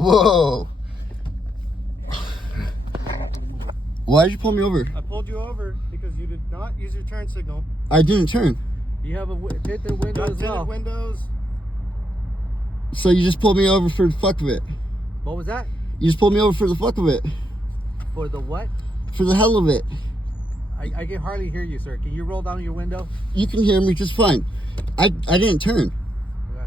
Whoa. Why did you pull me over? I pulled you over because you did not use your turn signal. I didn't turn. You have a tinted window as well. Windows. So you just pulled me over for the fuck of it. What was that? You just pulled me over for the fuck of it. For the what? For the hell of it. I can hardly hear you, sir. Can you roll down your window? You can hear me just fine. I didn't turn. Okay.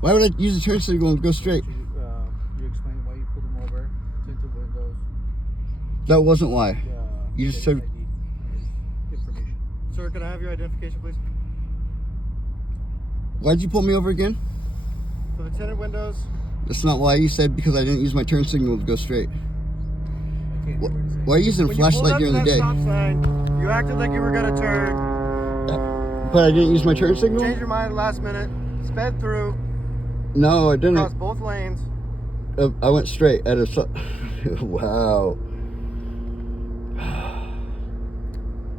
Why would I use the turn signal and go straight? You explained why you pulled him over. Tinted windows. That wasn't why. You just said... Information. Sir, can I have your identification, please? Why'd you pull me over again? For the tinted windows. That's not why. You said because I didn't use my turn signal to go straight. Why are you using a flashlight during the day? Stop sign, you acted like you were gonna turn. But I didn't use my turn signal? Changed your mind at the last minute. Sped through. No, I didn't. Across both lanes. I went straight at a... Wow.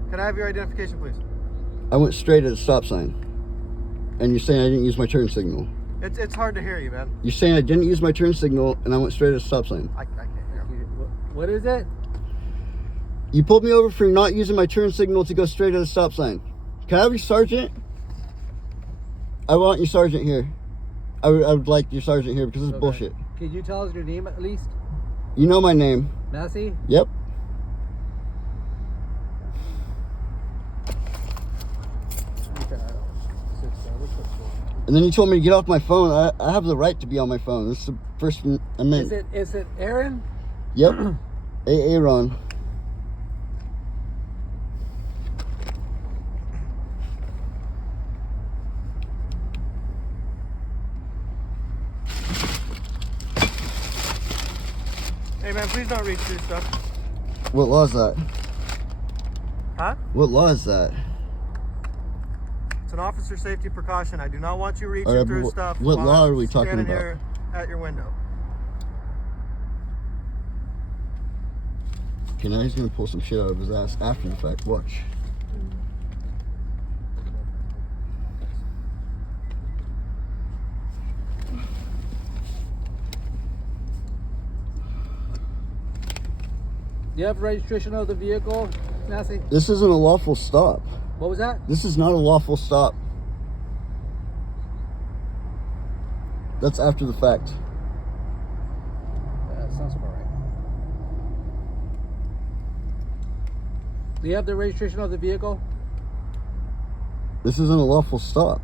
Can I have your identification, please? I went straight at a stop sign. And you're saying I didn't use my turn signal. It's hard to hear you, man. You're saying I didn't use my turn signal and I went straight at a stop sign. I can't hear you. What is it? You pulled me over for not using my turn signal to go straight at a stop sign. Can I have your sergeant? I want your sergeant here. I would like your sergeant here because this is bullshit. Can you tell us your name at least? You know my name. Massey? Yep. And then you told me to get off my phone. I have the right to be on my phone. This is the first amendment. Is it Aaron? Yep. Aaron. Hey, man, please don't reach through stuff. What law is that? Huh? What law is that? It's an officer safety precaution. I do not want you reaching through stuff. What while law I'm are we talking standing about? here at your window. Okay, now he's gonna pull some shit out of his ass after the fact. Watch. Do you have registration of the vehicle, Massey? This isn't a lawful stop. What was that? This is not a lawful stop. That's after the fact. Sounds about right. Do you have the registration of the vehicle? This isn't a lawful stop.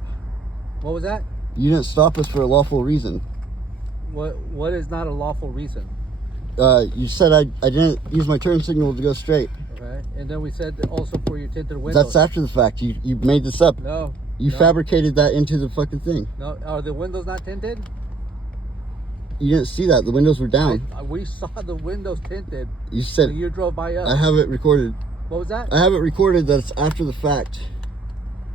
What was that? You didn't stop us for a lawful reason. What is not a lawful reason? You said I didn't use my turn signal to go straight. Okay. And then we said that also for your tinted windows. That's after the fact. You made this up. No. You fabricated that into the fucking thing. No. Are the windows not tinted? You didn't see that. The windows were down. We saw the windows tinted. You said... When you drove by us. I have it recorded. What was that? I have it recorded that it's after the fact.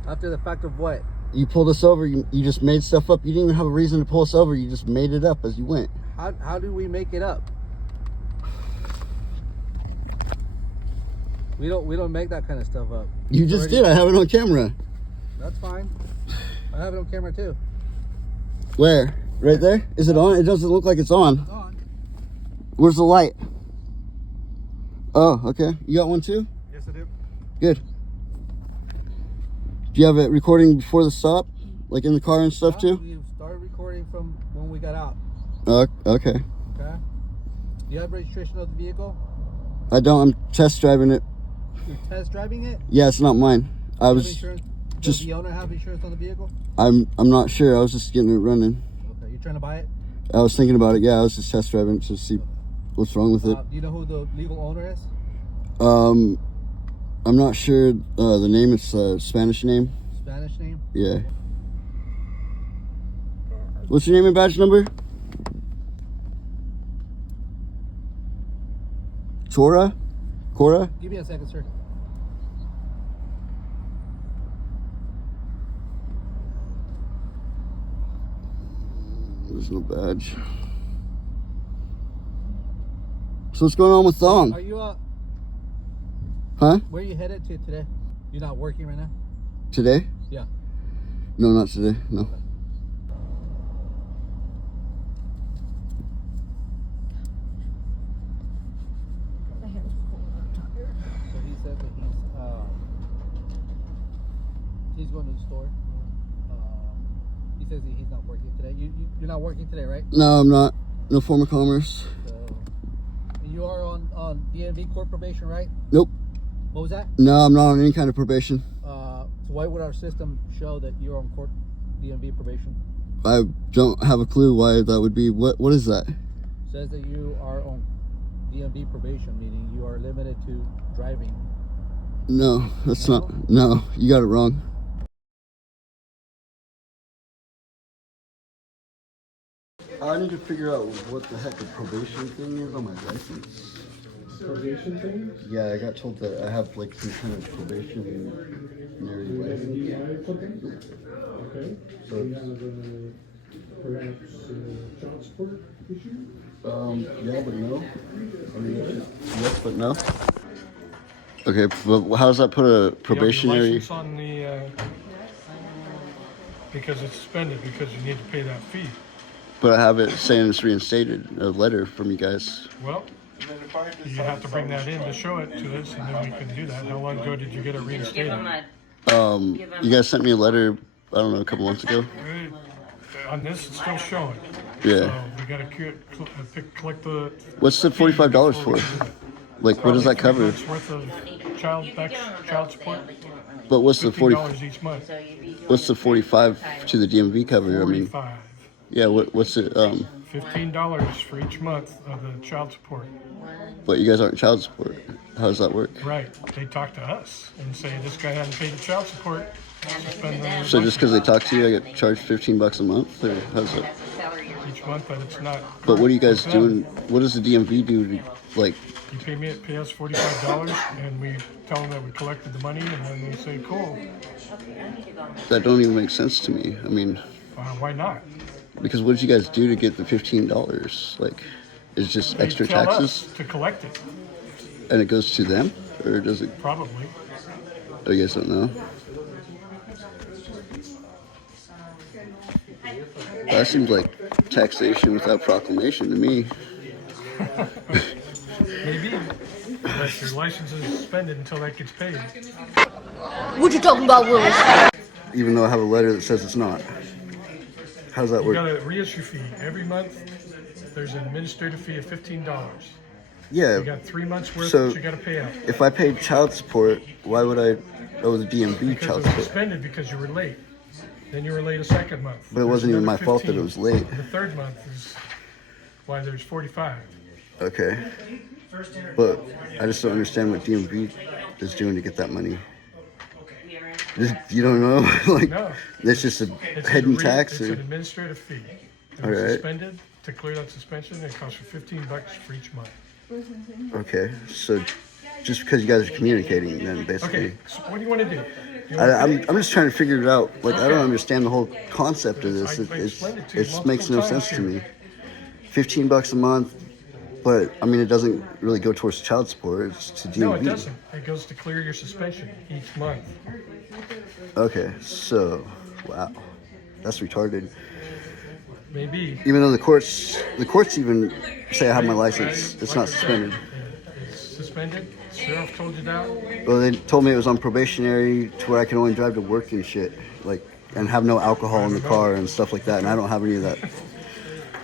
After the fact of what? You pulled us over. You just made stuff up. You didn't even have a reason to pull us over. You just made it up as you went. How do we make it up? We don't make that kind of stuff up. You just did. I have it on camera. That's fine. I have it on camera too. Where? Right there? Is it on? It doesn't look like it's on. It's on. Where's the light? Oh, okay. You got one too? Yes, I do. Good. Do you have it recording before the stop? Like in the car and stuff too? You started recording from when we got out. Okay. Okay. Do you have registration of the vehicle? I don't. I'm test driving it. You're test driving it? Yeah, it's not mine. I was Insurance? just... Does the owner have insurance on the vehicle? I'm not sure. I was just getting it running. Okay. You're trying to buy it? I was thinking about it. Yeah, I was just test driving it to see what's wrong with it. Do you know who the legal owner is? I'm not sure the name. It's a Spanish name. Spanish name? Yeah. What's your name and badge number? Cora? Give me a second, sir. There's no badge. So what's going on with Thong? Are you Huh? where are you headed to today? You're not working right now? Today? Yeah. No, not today. No. he's going to the store. He says he's not working today. You're not working today, right? No, I'm not. No form of commerce. So, you are on DMV court probation, right? Nope. What was that? No, I'm not on any kind of probation. So why would our system show that you're on court DMV probation? I don't have a clue why that would be. What is that? It says that you are on DMV probation, meaning you are limited to driving. No, that's not. No, you got it wrong. I need to figure out what the heck the probation thing is on my license. Probation thing? Yeah, I got told that I have like some kind of probationary license. DUI something? Okay. So Do you have perhaps child support issue? Yeah, but no. I mean, it's just yes, but no. Okay, but how does that put a probationary? You have your license on the because it's suspended because you need to pay that fee. But I have it saying it's reinstated. A letter from you guys. Well, you have to bring that in to show it to us, and then we can do that. How long ago did you get it reinstated? You guys sent me a letter. I don't know, a couple months ago. On this, it's still showing. Yeah. So we got to collect the. What's the $45 for? Like, what does that cover? It's worth of child support. But what's the $50 each month. What's the 45 to the DMV cover? I mean, 45. yeah. What's it? $15 for each month of the child support. But you guys aren't child support. How does that work? Right. They talk to us and say this guy hasn't paid the child support. Suspend them. So just because they talk to you, I get charged $15 a month, or how's it? Each month, but it's not. But what are you guys doing? What does the DMV do to, like? You pay us $45, and we tell them that we collected the money, and then they say, "Cool." That don't even make sense to me. I mean, why not? Because what did you guys do to get the $15? Like, it's just extra They tell taxes, us to collect it. and it goes to them, or does it? Probably. Oh, you guys don't know. That seems like taxation without proclamation to me. Maybe. But your license is suspended until that gets paid. What you talking about, Willis? Even though I have a letter that says it's not. How does that You work? got a reissue fee every month. There's an administrative fee of $15. Yeah. You got 3 months worth So that you got to pay out. if I paid child support, why would I owe the DMV Because child it was support? suspended because you were late. Then you were late a second month. But it wasn't even my There's fault that it another was late. 15. The third month is why there's 45. Okay. But I just don't understand what DMV is doing to get that money. You don't know? Like, No. it's just a It's hidden a tax? It's Or? an administrative fee. It All was right. suspended. To clear that suspension, it costs you $15 for each month. Okay, so just because you guys are communicating, then basically. Okay, so what do you want to do? You want I'm just trying to figure it out. Like, I don't understand the whole concept of this. I It explained it to you makes no multiple sense times to here. me. $15 a month, but I mean, it doesn't really go towards child support. It's to DMV. No, it doesn't. It goes to clear your suspension each month. Okay, so wow, that's retarded. Maybe. Even though the courts even say I have my license, it's not suspended. It's suspended. Sheriff told you that. Well, they told me it was on probationary to where I can only drive to work and shit, like, and have no alcohol in the car and stuff like that. And I don't have any of that.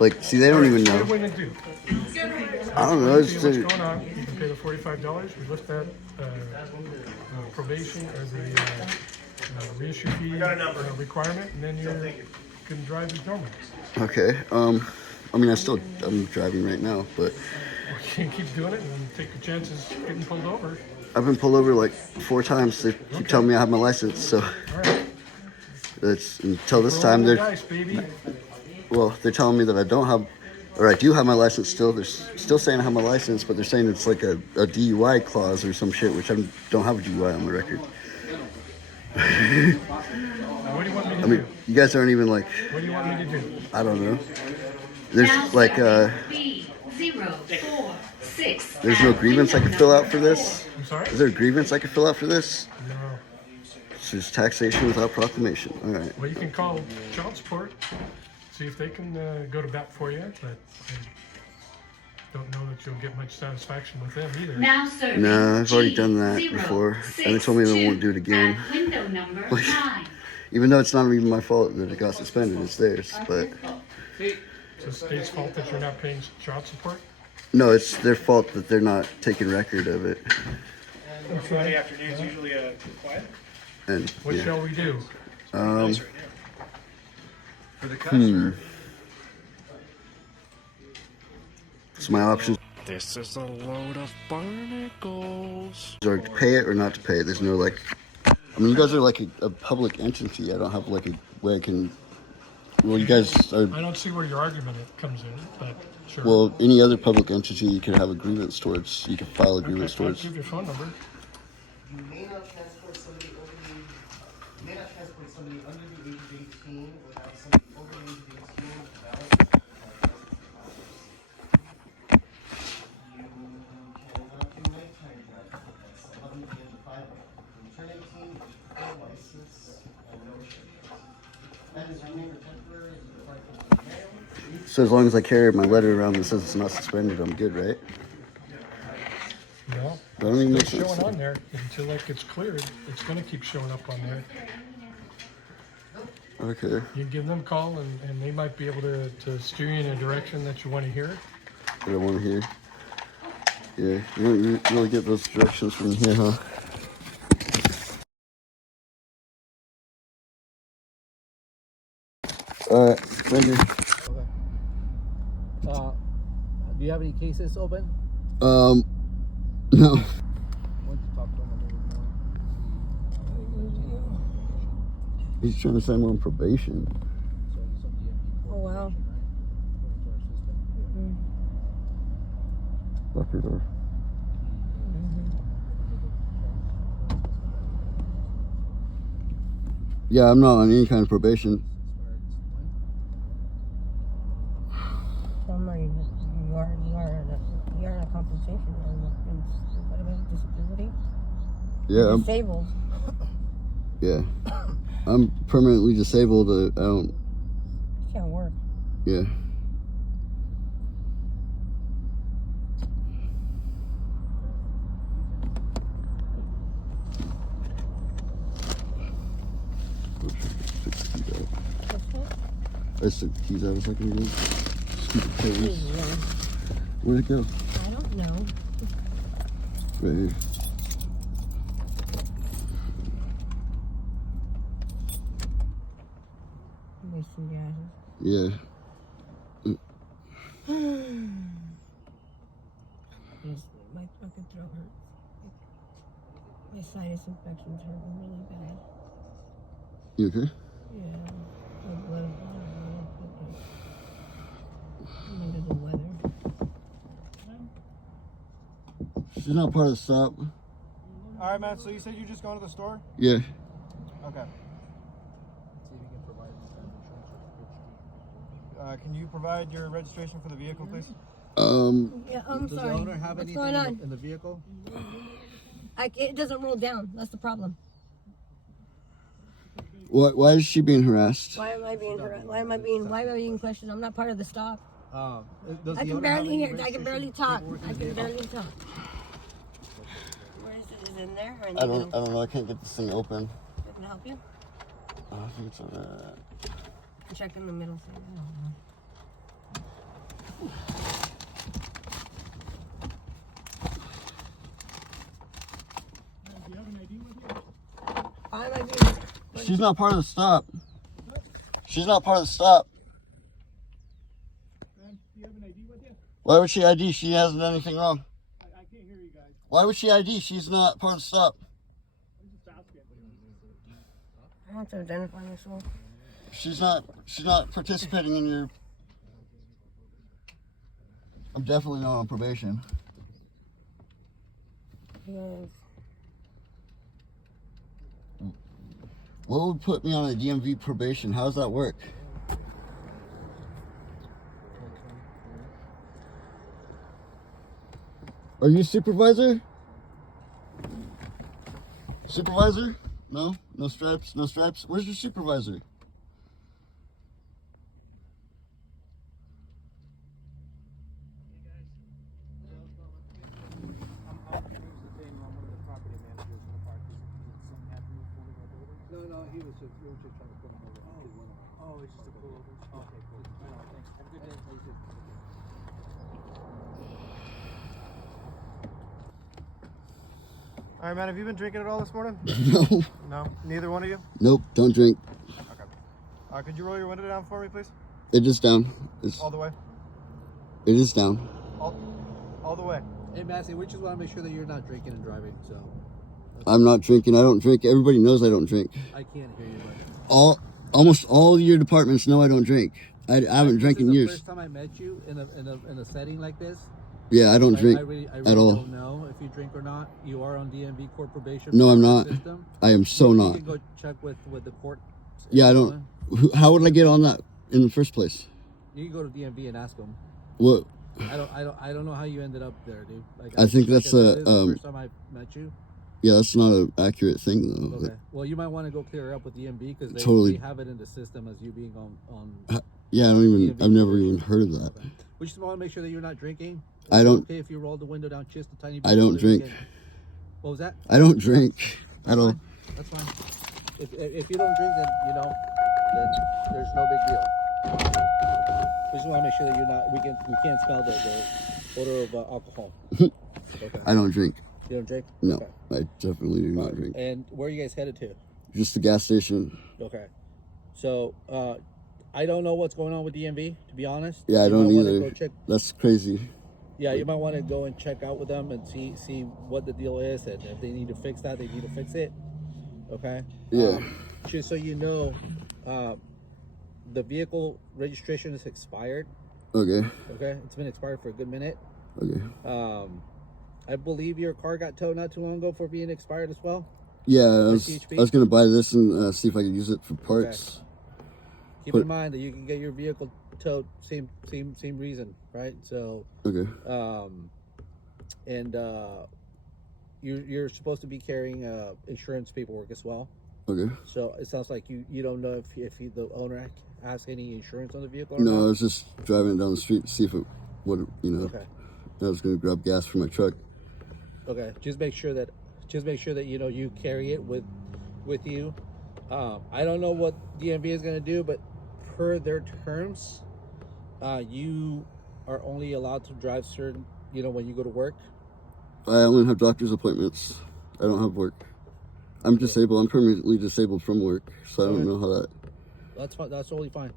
Like, see, they don't even What know. are we going to do? I don't know. See It's what's going on. You can pay the $45. We lift that probation or the reissue fee requirement, and then you can drive as normal. okay. I mean, I'm driving right now, but You can keep doing it and take your chances getting pulled over. I've been pulled over like 4 times. They keep telling me I have my license, so All right. it's until this Roll time the they're dice, baby. they're telling me that I don't have, or I do have my license still. They're still saying I have my license, but they're saying it's like a DUI clause or some shit, which I don't have a DUI on my record. What do you want me to I mean, do? you guys aren't even like, What do you want me to do? I don't know. There's like B046. there's no grievance I can fill out for this. I'm sorry? Is there a grievance I can fill out for this? No. It's just taxation without proclamation. All right. Well, you can call child support, see if they can go to bat for you. But don't know that you'll get much satisfaction with them either. Now serving Nah, I've already done that G062 before, and they told me they won't do it again. at window number Like, 9. even though it's not even my fault that it got suspended, it's theirs. But It's the state's fault that you're not paying child support? no, it's their fault that they're not taking record of it. Friday afternoon is usually quiet. And What yeah. shall we do? So my options This is a load of barnacles. are to pay it or not to pay it. There's no like, I mean, you guys are like a public entity. I don't have like a way I can. Well, you guys are. I don't see where your argument comes in, but sure. Well, any other public entity you can have a grievance towards. You can file a okay, grievance I'll towards. give you a phone number. You may not transport somebody under the age of 18 without somebody over the age of 18 with a valid You cannot do nighttime driving. That's 11 p.m. to 5 a.m. When you turn 18, you get a full license and no restrictions. That is your name for temporary as you apply for the mail. So as long as I carry my letter around that says it's not suspended, I'm good, right? No. That don't even make It's sense. showing on there until it gets cleared. It's going to keep showing up on there. Okay. You can give them a call and they might be able to steer you in a direction that you want to hear. What I want to hear. Yeah, you don't really get those directions from here, huh? Alright, thank you. Okay. Do you have any cases open? No. Why don't you talk to him a little bit more? He's trying to say I'm on probation. So he's on DMV Oh, wow. probation, right? According to our system. Lock your door. Yeah, I'm not on any kind of probation. You're on a compensation. What about disability? Yeah, Disabled. yeah. I'm permanently disabled. I don't. You can't work. Yeah. I just took the keys out a second ago. Stupid papers. Where'd it go? I don't know. Right here. Wasting gases. Yeah. My fucking throat hurts. My sinus infections hurt really bad. You okay? Yeah. My blood. I'm under the weather. She's not part of the stop. All right, man. So you said you're just going to the store? Yeah. Okay. See if you can provide this kind of insurance. Can you provide your registration for the vehicle, please? Yeah, I'm Does sorry. the owner have What's anything going on? in the vehicle? It doesn't roll down. That's the problem. Why is she being harassed? Why am I being questioned? I'm not part of the stop. Does I the can owner have barely any hear. I can barely registration talk. paperwork in I the can vehicle? barely talk. Where is it? Is it in there? Or in I don't know. I can't get this thing open. I can help you. I think it's over. Check in the middle. Thing. I don't know. Why am I being? She's not part of the stop. She's not part of the stop. Why would she ID? She hasn't done anything wrong. I can't hear you guys. Why would she ID? She's not part of the stop. I have to identify myself. She's not participating in your. I'm definitely not on probation. Yes. What would put me on a DMV probation? How does that work? Are you supervisor? Supervisor? No? No stripes? No stripes? Where's your supervisor? No, we were just trying to pull him over. Oh, it's just a pull over. Okay, cool. Thanks. Have a good day. You too. All right, man. Have you been drinking at all this morning? No. No. Neither one of you. Nope. Don't drink. Okay. Could you roll your window down for me, please? It is down. All the way. It is down. All the way. Hey, Massey, we just want to make sure that you're not drinking and driving. So. I'm not drinking. I don't drink. Everybody knows I don't drink. I can't hear you. But... Almost all your departments know I don't drink. I haven't drank in years. This is the first time I met you in a setting like this. Yeah, I don't drink I really at all. don't know if you drink or not. You are on DMV court probation. No, I'm not. System. I am so You not. can go check with the court. Yeah, I don't. How would I get on that in the first place? You can go to DMV and ask them. What? I don't know how you ended up there, dude. Like, I think that's this is the first time I met you. Yeah, that's not an accurate thing though. Okay. Well, you might want to go clear it up with DMV because Totally. they have it in the system as you being on. Yeah, I don't even. DMV I've never probation. even heard of that. Okay. We just want to make sure that you're not drinking. I don't. Okay, if you roll the window down just a tiny bit. I don't so that we drink. can- What was that? I don't drink at all. That's fine. If you don't drink, then then there's no big deal. We just want to make sure that you're not. We can't smell the odor of alcohol. Okay. I don't drink. You don't drink? No, Okay. I definitely do not drink. And where are you guys headed to? Just the gas station. Okay. So I don't know what's going on with DMV, to be honest. Yeah, I You don't might wanna either. go check. That's crazy. Yeah, you might want to go and check out with them and see what the deal is, and if they need to fix that, they need to fix it. Okay. Yeah. Just so you know, the vehicle registration is expired. Okay. Okay, it's been expired for a good minute. Okay. I believe your car got towed not too long ago for being expired as well. Yeah, I CHP? was gonna buy this and see if I could use it for parts. Keep in mind that you can get your vehicle towed same reason, right? So Okay. and you're supposed to be carrying insurance paperwork as well. Okay. So it sounds like you don't know if the owner has any insurance on the vehicle or No, I not. was just driving down the street to see if it would, Okay. I was gonna grab gas for my truck. Okay. Just make sure that you carry it with you. I don't know what DMV is going to do, but per their terms, you are only allowed to drive certain, when you go to work. I only have doctor's appointments. I don't have work. I'm disabled. I'm permanently disabled from work, so I don't know how that. That's fine. That's totally fine.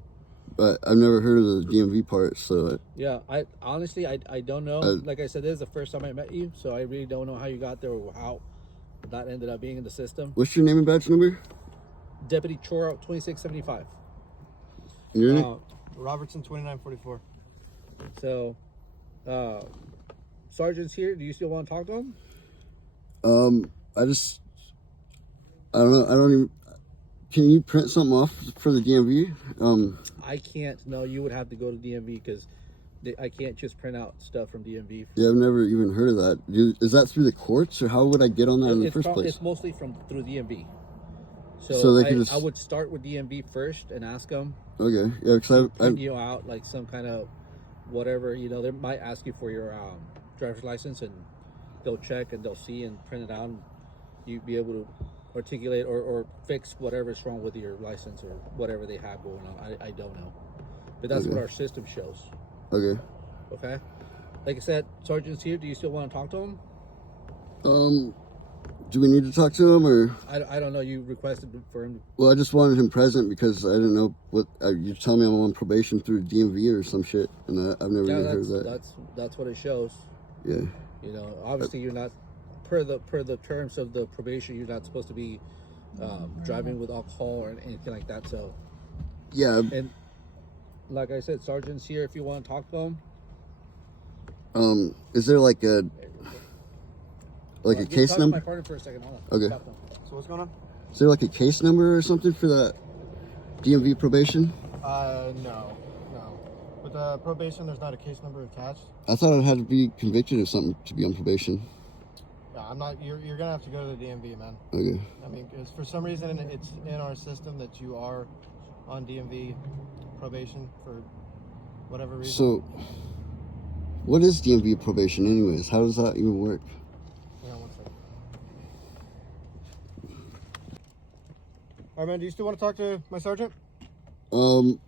But I've never heard of the DMV part, so. Yeah, I honestly don't know. Like I said, this is the first time I met you, so I really don't know how you got there or how that ended up being in the system. What's your name and badge number? Deputy Choro, 2675. And your name? Robertson 2944. So, Sergeant's here. Do you still want to talk to him? I don't know. I don't even. Can you print something off for the DMV? I can't. No, you would have to go to DMV because I can't just print out stuff from DMV. Yeah, I've never even heard of that. Is that through the courts, or how would I get on that in the first place? It's mostly through DMV. So they can just. I would start with DMV first and ask them. Okay, yeah, because I print you out like some kind of whatever. They might ask you for your driver's license, and they'll check and they'll see and print it out, and you'd be able to articulate or fix whatever's wrong with your license or whatever they have going on. I don't know, but that's what our system shows. Okay. Okay. Like I said, Sergeant's here. Do you still want to talk to him? Do we need to talk to him, or? I don't know. You requested for him. Well, I just wanted him present because I didn't know what you tell me I'm on probation through DMV or some shit, and I've never even heard of that. That's what it shows. Yeah. Obviously you're not per the terms of the probation. You're not supposed to be driving with alcohol or anything like that. So. Yeah. And like I said, Sergeant's here if you want to talk to him. Is there like a case talk to number? my partner for a second. Hold on. Okay. So what's going on? Is there like a case number or something for that DMV probation? No. With probation, there's not a case number attached. I thought I had to be convicted of something to be on probation. No, I'm not. You're gonna have to go to the DMV, man. Okay. I mean, because for some reason it's in our system that you are on DMV probation for whatever reason. So, what is DMV probation, anyways? How does that even work? Hang on one second. All right, man. Do you still want to talk to my sergeant? No,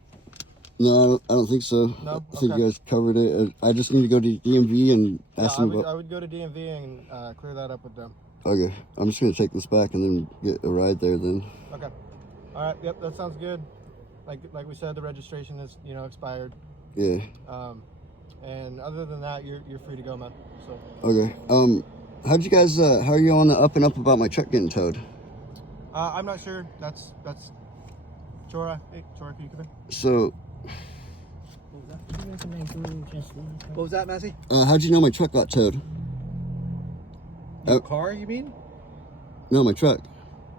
I don't think so. No? I think Okay. you guys covered it. I just need to go to DMV and ask Yeah, them about. I would go to DMV and clear that up with them. Okay, I'm just gonna take this back and then get a ride there. Then. Okay. All right. Yep, that sounds good. Like we said, the registration is expired. Yeah. And other than that, you're free to go, man. So. Okay. How'd you guys? How are you on the up and up about my truck getting towed? I'm not sure. That's Chora. Hey, Chora, can you come in? So, What was that, Massey? how'd you know my truck got towed? Your car, you mean? No, my truck.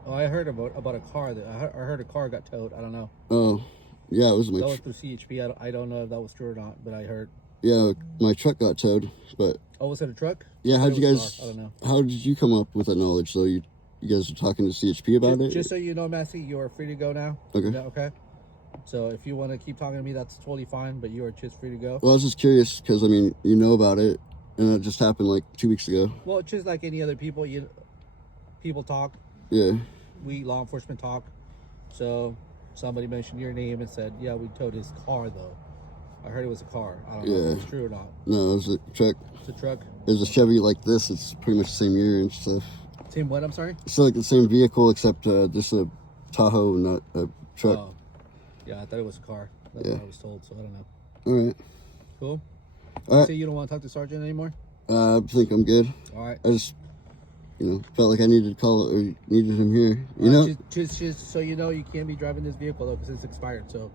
Oh, I heard about a car. I heard a car got towed. I don't know. Oh, yeah, it was my. That was through CHP. I don't know if that was true or not, but I heard. Yeah, my truck got towed, but. Oh, was it a truck? Yeah, how'd you guys? I don't know. How did you come up with that knowledge? So you guys were talking to CHP about it? Just so you know, Massey, you are free to go now. Okay. Yeah, okay. So if you want to keep talking to me, that's totally fine. But you are just free to go. Well, I was just curious because I mean, you know about it, and it just happened like 2 weeks ago. Well, it's just like any other people. People talk. Yeah. We law enforcement talk. So somebody mentioned your name and said, "Yeah, we towed his car, though." I heard it was a car. I don't know if it's true or not. No, it was a truck. It's a truck. It was a Chevy like this. It's pretty much the same year and stuff. Same what? I'm sorry. It's like the same vehicle except just a Tahoe, not a truck. Oh. Yeah, I thought it was a car. That's what I was told, so I don't know. All right. Cool. All right. So you don't want to talk to Sergeant anymore? I think I'm good. All right. I just, felt like I needed to call or needed him here. You know? Just so you know, you can't be driving this vehicle though because it's expired. So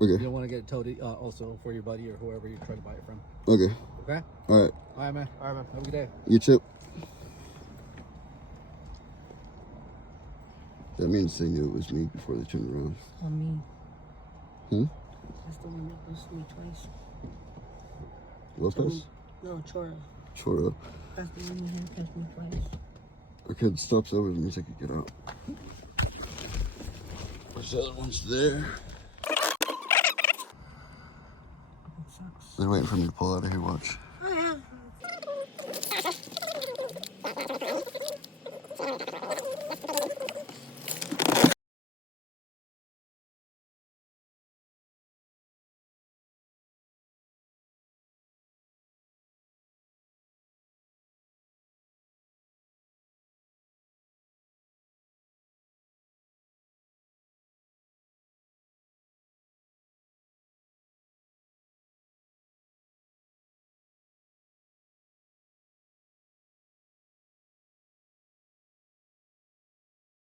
Okay. you don't want to get it towed also for your buddy or whoever you're trying to buy it from. Okay. Okay. All right. All right, man. Have a good day. You too. That means they knew it was me before they turned around. On me. Hmm? That's the one that goes to me twice. Lopez? No, Chora. Choro. That's the one that handcuffed me twice. Okay, the stop's over. That means I could get out. There's the other ones there. It sucks. They're waiting for me to pull out of here. Watch.